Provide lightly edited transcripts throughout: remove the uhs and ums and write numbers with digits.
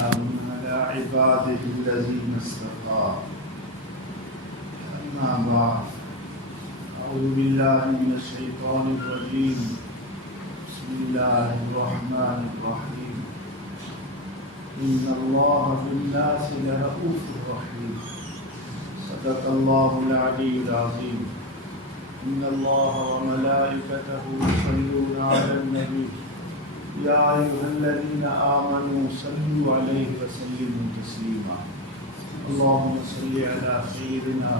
وسلام على عباده الذين اصطفى أما بعد أعوذ بالله من الشيطان الرجيم بسم الله الرحمن الرحيم إن الله بالناس لرؤوف رحيم صدق الله العلي العظيم إن الله وملائكته يصلون على النبي يا أيها الذين آمنوا صلوا عليه وسلموا تسليما اللهم صل على سيدنا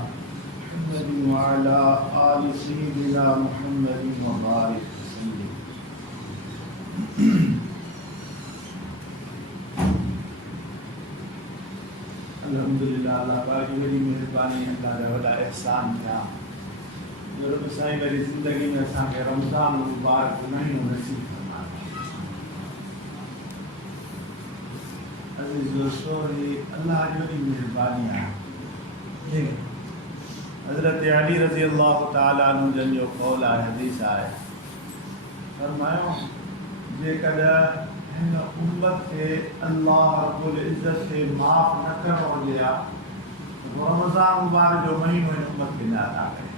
محمد وعلى آل سيدنا محمد وبارك وسلم अल्हम्दुलिल्लाह अल्लाह पाक की बड़ी मेहरबानी अल्लाह का बड़ा एहसान था जो रब साईं मेरी ज़िंदगी में असांखे रमज़ान मुबारक महीनो नसीब फरमाया। अज़ीज़ दोस्तों ये अल्लाह की बड़ी मेहरबानी है। हज़रत अली रज़ी अल्लाह ताला अन्हु जन जो कौल आहे हदीस आहे फरमायो जेकॾहिं हिन उम्मत के अल्लाह रब्बुल इज़्ज़त से माफ़ न करणो हुजे हा रमज़ान मुबारक जो महीनो हिन उम्मत खे न अदा करे।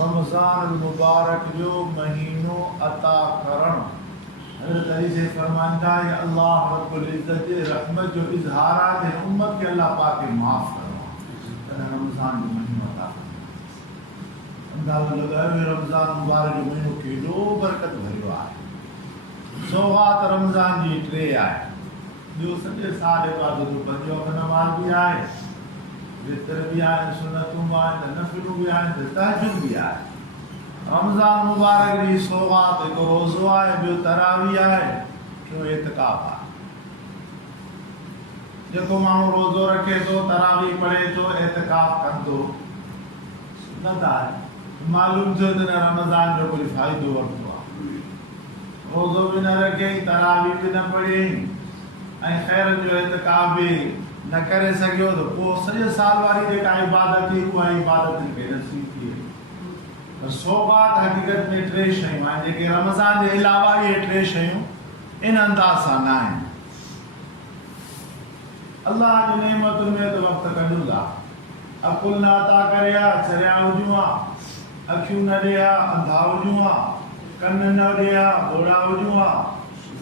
रमज़ान मुबारक जो महीनो अता करण हज़रत अली से फरमाइंदा है अल्लाह रब्बुल इज़्ज़त जे रहमत जो इज़हार आहे हिन उम्मत के अल्लाह पाक खे माफ़ करणो आहे रमज़ान जो महीनो अता करणो। अंदाज़ो लगायो रमज़ान मुबारक जो महीनो केॾो बरकत भरियो आहे। सौगात रमज़ान जी टे आहे ॿियो सॼे साल इबादतूं पंज वक़्त नमाज़ बि आहे वितर भी आए सुन्नतूं भी आए नफ़िलूं भी आए तहज्जुद भी आए। रमज़ान मुबारक जी सौगात एक रोज़ो आहे ॿियो तरावी आहे टियों एतिकाफ़ आहे। जेको माण्हू रोज़ो रखे थो तरावी पढ़े थो एतिकाफ़ कंदो सुन्नत आहे मालूम थियो त रमज़ान जो कोई फ़ाइदो वठंदो आहे। रोज़ो भी न रखे तरावी भी न पढ़े ऐं ख़ैर जो एतिकाफ़ भी न करे सघियो तो पोइ सॼे साल वारी जेका इबादत थी उहा इबादत खे नसीब थी वई। सौगात हक़ीक़त में टे शयूं आहिनि जेके रमज़ान जे अलावा इहे टे शयूं इन अंदाज़ सां न आहिनि। अल्लाह जी नेमतुनि में त वक़्तु कढूं था अकुल न अता करे हा चरिया हुजूं हा अखियूं न ॾे हा अंधा हुजूं हा कन न ॾे हा ॿोड़ा हुजूं हा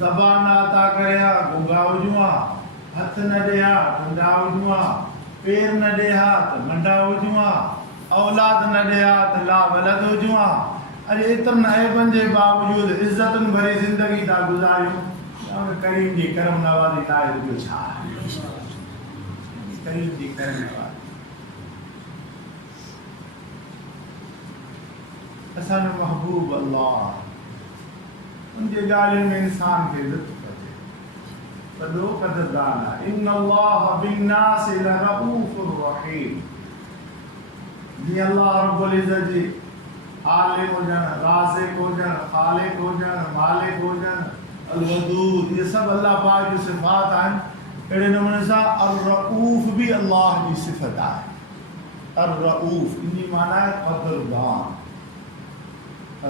ज़बान न अता करे हा गुंगा हुजूं हा हथ न ॾे हा नंढा हुजूं हा पेर न ॾे हा त नंढा हुजूं हा औलाद न ॾे हा त लावलद हुजूं हा। अॼु एतिरनि ऐबनि जे बावजूदि इज़तुनि भरी ज़िंदगी था गुज़ारियूं करीम जी करम नवाज़ी नाहे ॿियो छा आहे। करीम जी करम नवाज़ी असांजो महबूब अल्लाह उनजे ॻाल्हियुनि में इंसान खे लुत्फ़ अचे वॾो क़दरदान आहे। इन अल्लाह बिन्नास लरऊफ़ुर रहीम। जीअं अल्लाह रब्बुल इज़्ज़त जी आलिम हुजनि राज़िक़ हुजनि ख़ालिक़ हुजनि मालिक हुजनि अलवदूद ये सभु अल्लाह पाक जी सिफ़ात आहिनि। अहिड़े नमूने सां अर्रऊफ़ भी अल्लाह जी सिफ़त आहे। अर्रऊफ़ इन जी माना आहे क़दरदान।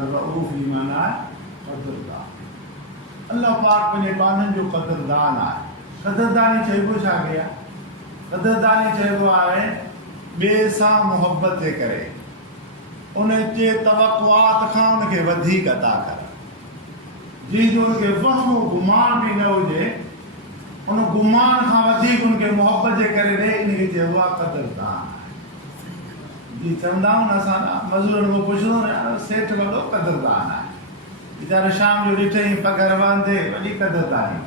अर्रऊफ़ जी माना आहे क़दरदान। अल्लाह पाक पंहिंजे बाननि जो क़दरदान आहे। क़दरदानी चइबो छा कया क़दरदानी चइबो आहे ॿिए सां मुहबत जे करे उन जे तवक़ुआत खां उनखे वधीक अता करणु जंहिंजो उनखे वहम गुमान बि न हुजे उन गुमान खां वधीक उनखे मुहबत जे करे ॾे इनखे चइबो आहे क़दरदान। जी चवंदा आहियूं न असां मज़दूरनि खां पुछंदो न सेठ वॾो क़दरदान आहे वीचारो शाम जो ॾिठई पघर बांधे वॾी क़दरदानी।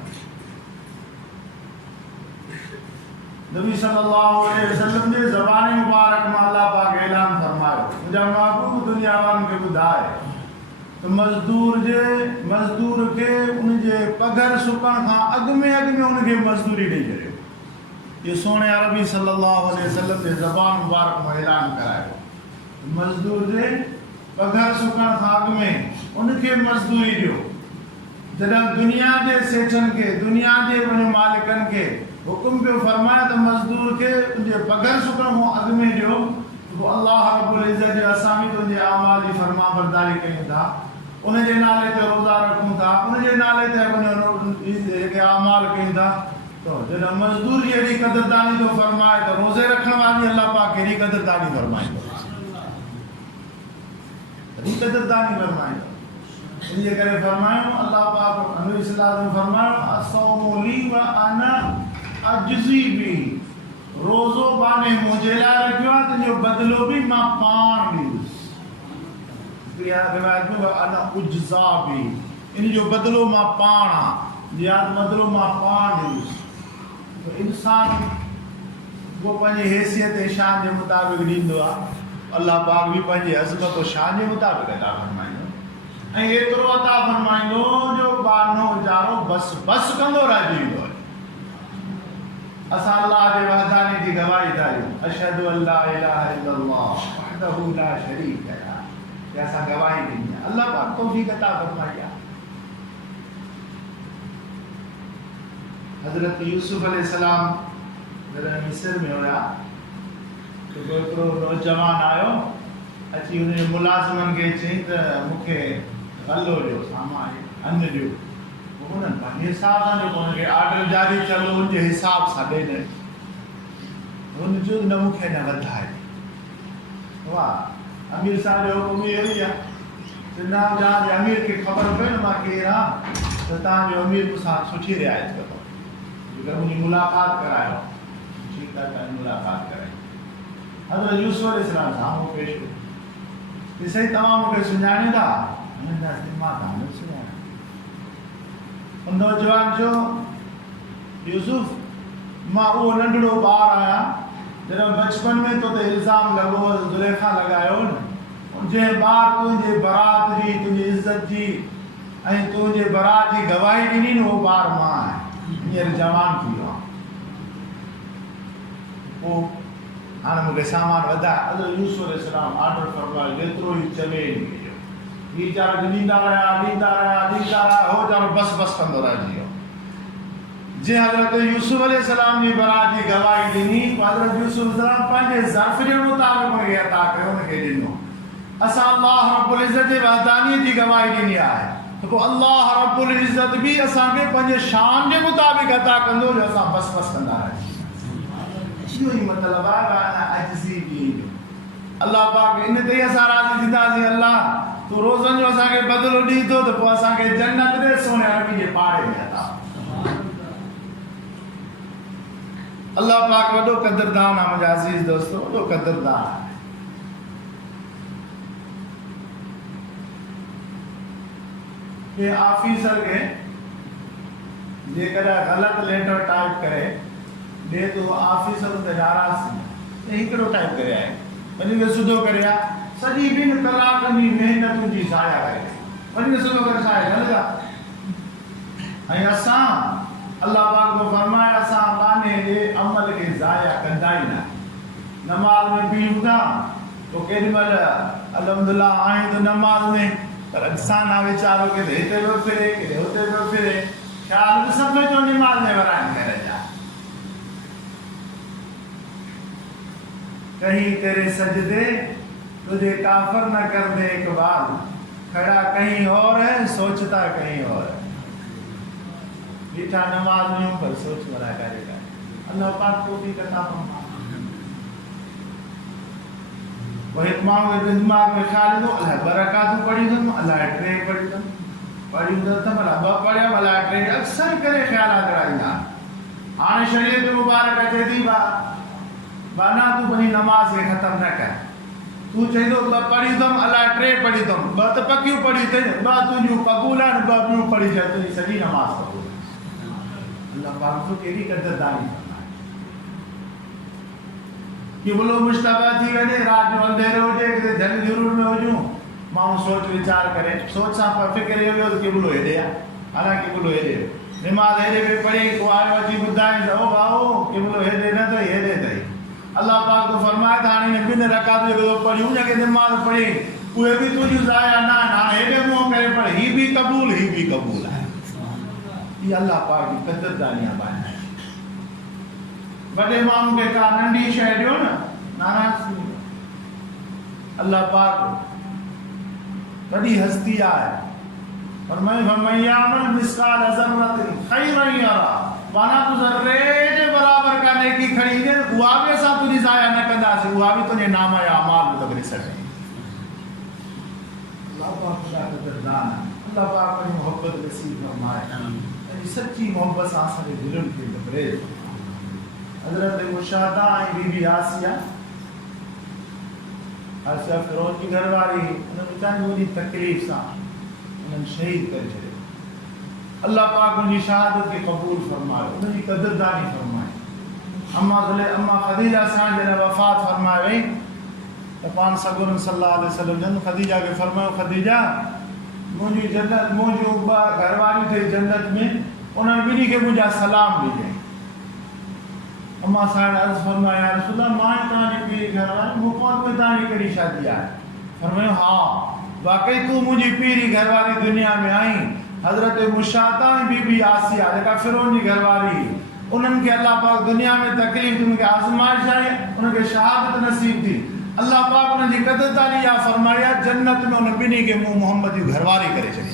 नबी सल्लल्लाहु अलैहि वसल्लम जे ज़बान मुबारक में अल्लाह पाक ऐलान फरमायो मुंहिंजा महबूब दुनिया वारनि खे ॿुधाए त मज़दूर खे उनजे पघर सुकण खां अॻु में उनखे मज़दूरी ॾेई छॾियो। ये सोने अरबी सल्लल्लाहु अलैहि वसल्लम जे ज़बान मुबारक में ऐलान करायो मज़दूर जे पघर सुकण खां अॻु में उनखे मज़दूरी ॾियो। जॾहिं दुनिया जे सेठनि खे दुनिया जे उन मालिकनि खे हुकुम पियो फरमाए त मज़दूर खे उनजे पघर सुकण खां अॻु में ॾियो तो अल्लाह रब्बुल इज़्ज़त जे असां बि तुंहिंजे आमाल जी फरमा बरदारी कयूं था उनजे नाले ते रोज़ा रखूं था, उनजे नाले ते आमाल कयूं था। तो जॾहिं मज़दूरी एॾी क़दरदानी थो फरमाए त रोज़े रखण वारी अल्लाह पाक कहिड़ी क़दरदानी फरमाईंदो, कहिड़ी क़दरदानी फरमाईंदो। इनजे करे फरमायूं अल्लाह पाक नबी सल्लल्लाहु अलैहि वसल्लम फरमायो असौमु ली व अना अजज़ी बि, रोज़ो बाने मुंहिंजे लाइ रखियो आहे, तुंहिंजो बदिलो बि मां पाण ॾींदुसि। रिवायत में अना उजज़ा बि, इनजो बदिलो मां पाण आहे, बदिलो मां पाण ॾींदुसि। तो इंसान वो पंहिंजी हैसियत ऐं शान जे मुताबिक़ ॾींदो आहे, अल्लाह पाक बि पंहिंजी अज़मत और शान जे मुताबिक़ अता फरमाईंदो ऐं एतिरो अता फरमाईंदो जो बानो वीचारो बस बस कंदो रहिजी वेंदो आहे। असां अल्लाह जे वहदानी जी गवाही था ॾियूं, अशहदु अल्ला इलाहा इल्लल्लाह वहदहु ला शरीक लह, कि असां गवाही ॾिनी आहे। अल्लाह पाक तौफ़ीक़ अता फरमाई आहे। हज़रत यूसुफ अलैहिस्सलाम जॾहिं मिस्र में हुया तो हिकिड़ो नौजवान आयो, अची हुनजे मुलाज़िमनि खे चई त मूंखे हलो ॾियो, सामान अन्न ॾियो। उन्हनि पंहिंजे हिसाब सां जेको हुनखे ऑर्डर जारी थियलु हुनजे हिसाब सां ॾे न, हुन जो न मूंखे न वधाए। वाह, अमीर साहिब जो हुकुम अहिड़ी आहे, चवंदा तव्हांजे अमीर खे ख़बर पए न मां केरु आहे त तव्हांजो अमीर मूंसां सुठी रिआयत कंदो, अगर मुझे मुलाकात करायो, ठीक है मैं मुलाकात कराई। हज़रत यूसुफ अलैहिस्सलाम साम्हूं पेश हो, ये सही तमाम मूंखे सुञाणींदा? मां तव्हांखे सुञाणा। नौजवान चयो यूसुफ मां उहो नंढड़ो ॿार आहियां जॾहिं बचपन में तो ते इल्ज़ाम लॻो ज़ुलेखा लॻायो न, जंहिं ॿार तुंहिंजे बरात जी, तुंहिंजी इज़त जी ऐं तुंहिंजे बरात जी गवाही ॾिनी न, उहो ॿार मां आहियां, हींअर जवान थी वियो आहे। पोइ हाणे मूंखे सामान वधाए। हज़रत यूसुफ अलैहिस्सलाम ऑर्डर फरमायो जेतिरो ई चवे ॾिजो। वीचारा ॾींदा रहिया हो वीचारो बस बस कंदो रहिजी वियो। जीअं हज़रत यूसुफ अलैहिस्सलाम जी बरात जी गवाही ॾिनी, हज़रत यूसुफ अलैहिस्सलाम पंहिंजे ज़र्फ़ जे मुताबिक़ हुनखे अता कयो, हुनखे ॾिनो। असां अल्लाह रब्बुल इज़्ज़त जे वहदानीअ जी गवाही ॾिनी आहे, तो अल्लाह रब्बुल इज़्ज़त भी असांखे पंहिंजे शान जे मुताबिक़ अता कंदो जो असां बस बस कंदा रहियूं। इहो ई मतिलबु आहे अजज़ी बि। अल्लाह पाक इन ते ई असां राज़ी थींदासीं, अल्लाह तूं रोज़नि जो असांखे बदिलो ॾींदो त पोइ असांखे जन्नत ॾे सोने अरबी जे पाड़े में अता। अल्लाह पाक वॾो क़दरदान आहे मुंहिंजा अज़ीज़ दोस्तो, वॾो क़दरदान आहे। के ऑफिसर के जेकर गलत लेटर टाइप करे दे तो ऑफिसर ते नाराज़ थी हिकिड़ो टाइप करे आहे, वञी करे सुधो करे आहे, सॼी 2 कलाकनि जी महिनत जी ज़ाया करे वञी करे सुधो करे छा आहे हलंदा। ऐं असां अल्लाह पाक को फरमाए असां बाने जे अमल खे ज़ाया कंदा ई न। नमाज़ में बीहूं था तो केॾीमहिल अल्हम्दुलिल्लाह आहियूं त नमाज़ में, पर इंसान वीचारो के हिते पियो फिरे के हुते पियो फिरे, ख़्याल बि सभु जो नमाज़ में वराइनि करे जा। कहीं तेरे सजदे तुझे काफर न कर दे इकबाल, खड़ा कहीं और है सोचता कहीं और है। बीठा नमाज में पर सोच वरा करेगा। अल्लाह पाक को भी करना पड़ता वही दिमाग में ख्याल दो अल्लाह बरकात पड़ी तुम अल्लाह ट्रे पड़ी तुम अल्लाह पढ़िया अल्लाह ट्रे अक्सर करे ख्याल कराईंदा। हाणे शरीयत मुबारक अचे थी बाना तू पंहिंजी नमाज़ खे ख़त्म न कर, तू चईंदो पढ़ी तुम अल्लाह ट्रे पढ़ी तुम ॿ त पकियूं पढ़ी अथई, ॿ तुंहिंजियूं क़बूल आहिनि, ॿ ॿियूं पढ़ी छॾ, तुंहिंजी सॼी नमाज़ क़बूल। अल्लाह पाक तो कहिड़ी क़दरदानी किबलो मुश्तबा थी वञे, रात जो अंधेरो हुजे, किथे जंग ज़रूर में हुजूं, माण्हू सोच वीचार करे, सोच सां फिक्र वियो त किबलो हेॾे आहे, हालांकि किबलो हेॾे नमाज़ हेॾे बि पढ़ी को आयो अची ॿुधाए त ओ भाऊ किबलो हेॾे न अथई हेॾे अथई। अल्लाह पाक तो फरमाए त हाणे 2 रकात जेको पढ़ी हुनखे नमाज़ पढ़ी उहे बि तुंहिंजियूं ज़ाया न आहिनि, हाणे हेॾे मुंहुं करे पढ़, ही बि क़बूल आहे। ये अल्लाह पाक की क़दरदानी आहे। बड़े माण्हू खे का नंढी शइ ॾियो न नाराज़ थी वेंदो। अल्लाह पाक वॾी हस्ती आहे, फरमायामल मिस्काल ज़र्रतिन खैरन यरा वाना तो ज़र्रे जे बराबर का नेकी खड़ी ने उहा भी असां तुझी ज़ाया न कंदासीं उहा भी तुंहिंजे नाम या अमाल में लॻी सघे अल्लाह पाक ख़ुदा क़दरदान अल्लाह पाक जी मोहब्बत नसीब फरमाए ऐं सच्ची मोहब्बत सां असांजे दिलनि खे घबरे हज़रत मुशादा ऐं बीबी आसिया फिरोज की घरवारी उन वीचारी वॾी तकलीफ़ सां उन्हनि शहीद करे छॾियो अल्लाह पाक उनजी शहादत खे क़बूल फरमायो उनजी क़दरदानी फरमाए अम्मा ख़दीजा सां जॾहिं वफ़ात फरमाए वई त पाण सगुर सल्लल्लाहु अलैहि वसल्लम जन ख़दीजा खे फरमायो ख़दीजा मुंहिंजी जन्नत मुंहिंजूं ॿ घरवारियूं अथई जन्नत में उन्हनि ॿिन्ही खे मुंहिंजा सलाम ॾिजांइ अम्मा साहिब अर्ज़ फरमाया या रसूल अल्लाह मां तव्हांजी पीउ घरवारी मूं कोन में तव्हांजी कहिड़ी शादी आहे फरमायो हा वाकई तूं मुंहिंजी पीरी घरवारी दुनिया में आई हज़रत मुशादा ऐं बीबी आसिया जेका फिरौन जी घरवारी उन्हनि खे अल्लाह पाक दुनिया में तकलीफ़ दी उनखे आज़माइश आई उनखे शहादत नसीब थी अल्लाह पाक उन्हनि जी क़दरदानी या फरमाया जन्नत में उन ॿिन्ही खे मूं मोहम्मद जी घरवारी करे छॾी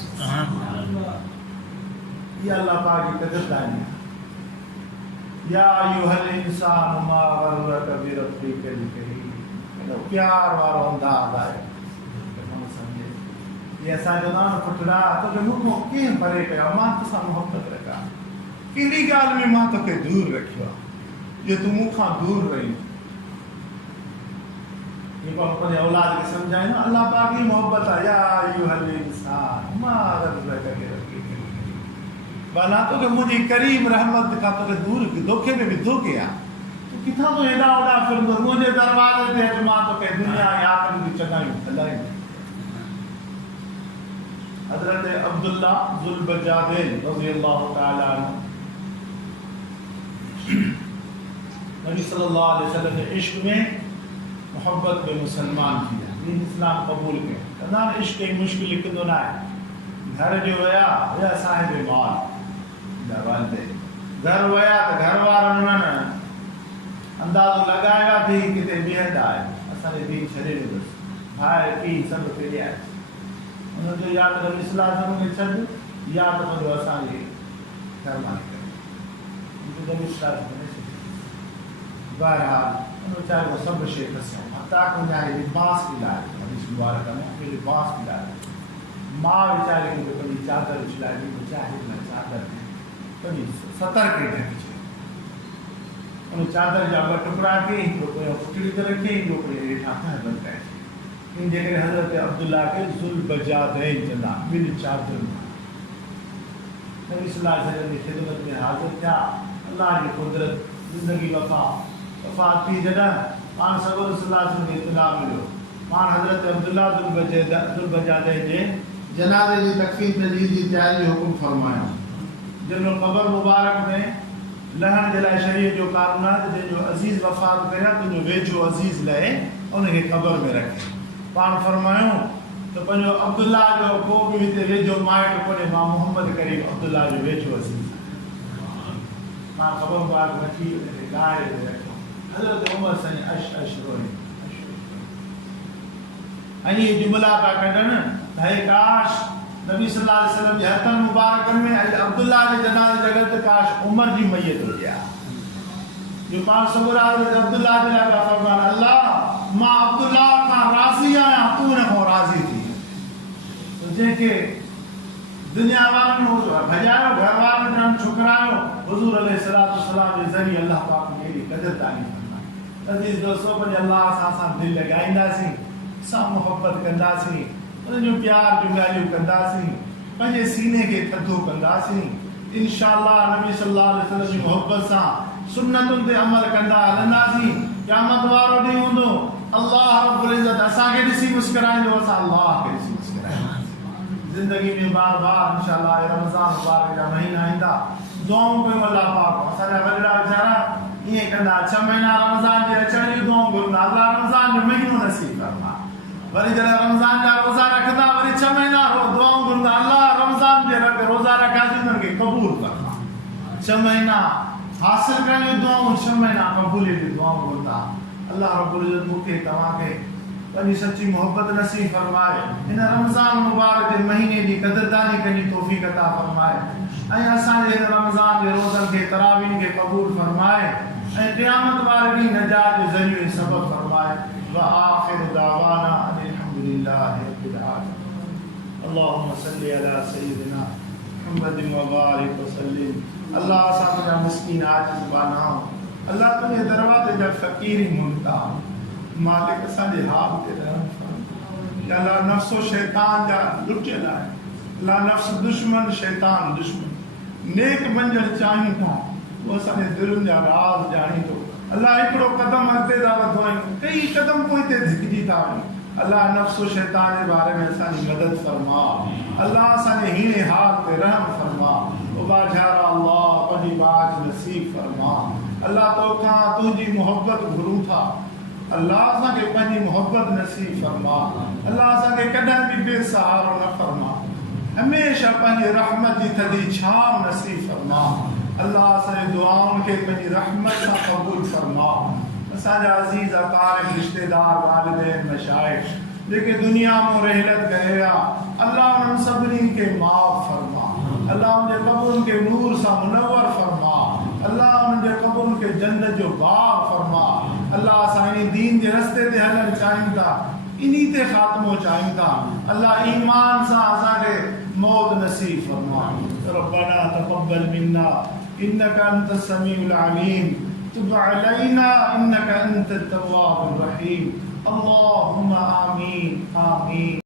इहा अल्लाह पाक जी क़दरदानी या अय्युहल इंसान मा गररक बिरब्बिकल करीम एॾो प्यार वारो अंदाज़ आहे ये असां चवंदा आहियूं पुटड़ा तोखे मूंखां कीअं परे कयो मां तोसां मोहबत रखां कहिड़ी ॻाल्हि में मां तोखे दूर रखियो आहे जो तूं मूंखां दूर रही ये पाण पंहिंजे औलाद खे सम्झाए न अल्लाह पाक जी मोहबत आहे या अय्युहल इंसान मा गररक बिरब्बिकल बाला तोखे मुंहिंजी करीम रहमत खां तोखे दूर धोखे में बि धोखे आहे तूं किथां तो हेॾा होॾा फिरंदो मुंहिंजे दरवाज़े ते अच मां तोखे दुनिया ऐं आख़िरत जी चङायूं हलायूं हज़रत अब्दुल्ला ज़ुल्बजादैन रज़ियल्लाहु ताला अन्हु नबी सल्लल्लाहु अलैहि वसल्लम के इश्क में मोहब्बत में मुसलमान थी विया दीन इस्लाम क़बूल कयो कंदा इश्क जी मुश्किल लिखंदो न आहे घर जो विया साहिब माल घर विया त घर वारनि उन्हनि अंदाज़ो लॻाया थी किथे ॿिहंदा आहे असांजे दीन छॾे ॾिनोसि भाई पीउ सभु फिरिया उनजो या त इस्लाम खे छॾ या त पंहिंजो असांजे घर मां निकिर बहरहाल उन वीचारे को सभु शइ कसियो हता मुंहिंजा लिबास बि लाहे हदीस मुबारक में लिबास बि लाहे मां वीचारे खे पंहिंजी चादर उछलाए ॾी मुजाहिद न चादर पंहिंजी सतर खे ढकी छॾियो उन चादर जा ॿ टुकड़ा कई हिकिड़ो पुठड़ी ते रखी हिकिड़ो हेठां बंदि करे इन जे करे हज़रत अब्दुल्ला खे ज़ुल्बजादैन चवंदा ॿिनि चादरुनि नबी सल्लल्लाहु अलैहि वसल्लम जी ख़िदमत में हाज़िर थिया अल्लाह जी कुदरत ज़िंदगी वफ़ात थी जॾहिं पाण सगोर सल्लल्लाहु अलैहि वसल्लम खे इत्तला मिलियो पाण हज़रत अब्दुल्ला ज़ुल्बजादैन जे जनाज़े जी तकफ़ीन तजहीज़ जी तयारी जो हुकुम फरमायो जिन क़ब्र मुबारक में लहण जे लाइ शरीअत जो कानून आहे त जंहिंजो अज़ीज़ वफ़ात करे तुंहिंजो वेझो अज़ीज़ लहे उनखे क़ब्र में रखे पाण फरमायूं त पंहिंजो अब्दुल्ला जो को बि हिते वेझो माइट कोन्हे मां मोहम्मद करीम अब्दुल्ला जो वेझो अज़ीज़ मां क़ब्र मुबारक वठी उनखे गाहे रखियो हज़रत उमर साईं अश रोए ऐं ये जुमला पिया कढनि हे काश नबी सल्लल्लाहु अलैहि वसल्लम जे हथनि मुबारकनि में अब्दुल्ला जे जनाज़े जॻह ते काश उमर जी मैयत हुजे हा जो पाण सगुर अब्दुल्ला जे लाइ पिया फरमाइनि अल्लाह मां अब्दुल्ला खां राज़ी आहियां तूं हिन खां राज़ी थी जंहिंखे दुनिया वारनि भॼायो घर वारनि ॼणु ठुकरायो हुज़ूर अलैहिस्सलातु वस्सलाम जे ज़रिए अल्लाह पाक ने एॾी क़दरदानी फरमाई अज़ीज़ दोस्तो पंहिंजे अल्लाह सां दिलि लॻाईंदासीं सां मोहब्बत कंदासीं उन जो प्यार जूं ॻाल्हियूं कंदासीं पंहिंजे सीने खे थधो कंदासीं इंशाअल्लाह नबी सल्लल्लाहु अलैहि वसल्लम जी मोहब्बत सां सुन्नतुनि ते अमल कंदा हलंदासीं क़यामत वारो ॾींहुं हूंदो अल्लाह रब्बुल इज़्ज़त असांखे ॾिसी मुस्कुराईंदो असां अल्लाह खे ॾिसी मुस्कुराईंदासीं ज़िंदगी में बार बार इंशाअल्लाह रमज़ान मुबारक जा महीना ईंदा दुआऊं कयूं अल्लाह पाक असांजा वॾड़ा वीचारा ईअं कंदा 6 महीना रमज़ान जे अचण जी दुआऊं घुरंदा अल्लाह रमज़ान जो महीनो नसीब फरमा वरी जॾहिं रमज़ान जा रोज़ा रखंदा वरी 6 महीना दुआऊं घुरंदा अल्लाह रमज़ान जे रोज़ा रखियासीं उन्हनि खे क़बूल फरमा 6 महीना हासिल करण जूं दुआऊं 6 महीना क़बूलियत जूं दुआऊं घुरंदा अल्लाह रब्बुल इज़्ज़त मूंखे तव्हांखे पंहिंजी सच्ची मोहब्बत नसीब फरमाए, इन रमज़ान मुबारक के महीने की कदरदानी करनी तौफीक अता फरमाए ऐं असांजे इन रमज़ान के रोज़नि खे तरावीह खे क़बूल फरमाए ऐं क़यामत वारे ॾींहुं नजात जो ज़रियो सबब फरमाए। व आखिर दावाना अल्हम्दुलिल्लाहि रब्बिल आलमीन। अल्लाहुम्मा सल्लि अला सय्यिदिना मुहम्मदिन व बारिक व सल्लिम। अल्लाह असां तुंहिंजा मिस्कीन आजिज़ बाना, अल्लाह तुंहिंजे दरवाज़े जा फ़क़ीर मुंता, मालिक असांजे हाल ते रहम फरमाए। या अल्लाह नफ्सो शैतान जा लुटियल आहे, अल्लाह नफ्स दुश्मन शैतान दुश्मन नेक मंजर चाहियूं था वो असांजे दिलनि जा राज ॼाणी थो। अल्लाह हिकिड़ो कदम अॻिते था वधो आहियूं, कई कदम पोइ धिकजी था वञूं। अल्लाह नफ्सो शैतान जे बारे में असांजी मदद फरमा। अल्लाह असांजे हीने हाल ते रहम फरमा। ओ बाज़ारा अल्लाह पंहिंजी बाज नसीब फरमा। अल्लाह तोखां तुंहिंजी मोहब्बत घुरूं था, अल्लाह असांखे पंहिंजी मोहब्बत नसीब फरमा। अल्लाह असांखे कॾहिं बि बेसहारो न फरमा, हमेशह पंहिंजी रहमत जी थधी छांव नसीब फरमा। अल्लाह असांजी दुआउनि खे पंहिंजी रहमत सां क़बूल फरमा। असांजा अज़ीज़ अकारिब रिश्तेदार वालिदैन मशाइख़ जेके दुनिया में रहलत गए अल्लाह उन सभिनी खे माफ़ फरमा। अल्लाह उनजे क़ब्रनि खे नूर सां मुनव्वर फरमा। अल्लाह उनजे क़ब्रनि खे जन्नत जो बाग़ फरमा। अल्लाह असां इन दीन जे रस्ते ते हलणु चाहियूं था, इन्ही ते ख़ात्मो चाहियूं था। अल्लाह ईमान सां असांखे मौत नसीब फरमा। रब्बना तक़ब्बल मिन्ना इन्नका अंतस समीउल अलीम तुब अलैना इन्नका अंतत तव्वाबुर रहीम। अल्लाहुम्मा आमीन आमीन।